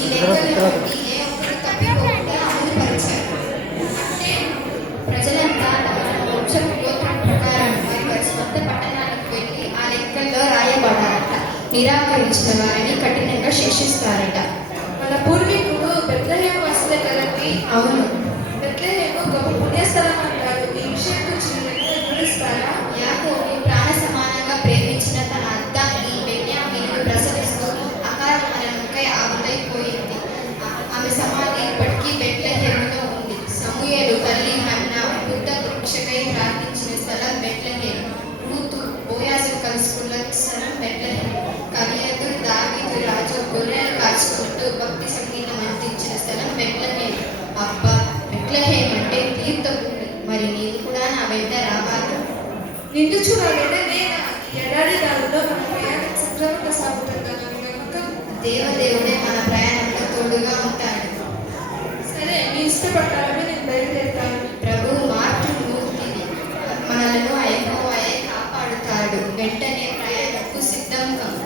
ఈ లెక్కల్లో ఏ ఒక్కరు తప్పిపోకుండా అమలుపరిచారు. అంటే ప్రజలంతా తమ వంశపు గోత్రం ప్రకారంగా వారి స్వంత పట్టణాలకు వెళ్ళి ఆ లెక్కల్లో రాయబడారట. నిరాకరించిన వారిని కఠినంగా శిక్షిస్తారట. మన పూర్వీకుడు బెత్లెహేము వాసులే కదండి. అవును, బెత్లెహేము గొప్ప పుణ్యస్థలం అంటారు. ఈ విషయం గురించి వివరిస్తారా? యాకోబు ప్రాణ సమానంగా ప్రేమించిన తన అద్దాన్ని బెన్యామీను ప్రసవిస్తూ అకాల మరణంకై ఆవులైపోయింది. ఆమె సమాధి ఇప్పటికీ బెత్లెహేములో ఉంది. సమూయేలు తల్లి హన్నా బుద్ధ వృక్షకై ప్రార్థించిన స్థలం బెత్లెహేము. రూతు బోయాజు కలుసుకున్న స్థలం బెత్లెహేము. కవియతు దావీదు రాజు గొర్రెలు కాచుకుంటూ భక్తి సంగీతం అందించిన స్థలం బెత్లెహేము. అబ్బా, బెత్లెహేము అంటే తీర్థభూమి. మరి నీవు కూడా నా వెంట రావాలి. నిన్ను చూడాలంటే నేను ఈ ఎడారి దారిలో మన ప్రయాణం సక్రమంగా సాగుతుందన్న నమ్మకం. దేవదేవుడే మన ప్రయాణంలో తోడుగా ఉంటాడు. సరే, మీ ఇష్ట ప్రకారమే నేను బయలుదేరుతాను. ప్రభు మాతృమూర్తిని మనలను యెహోవాయే కాపాడుతాడు. వెంటనే ప్రయాణంకు సిద్ధం కమ్ము.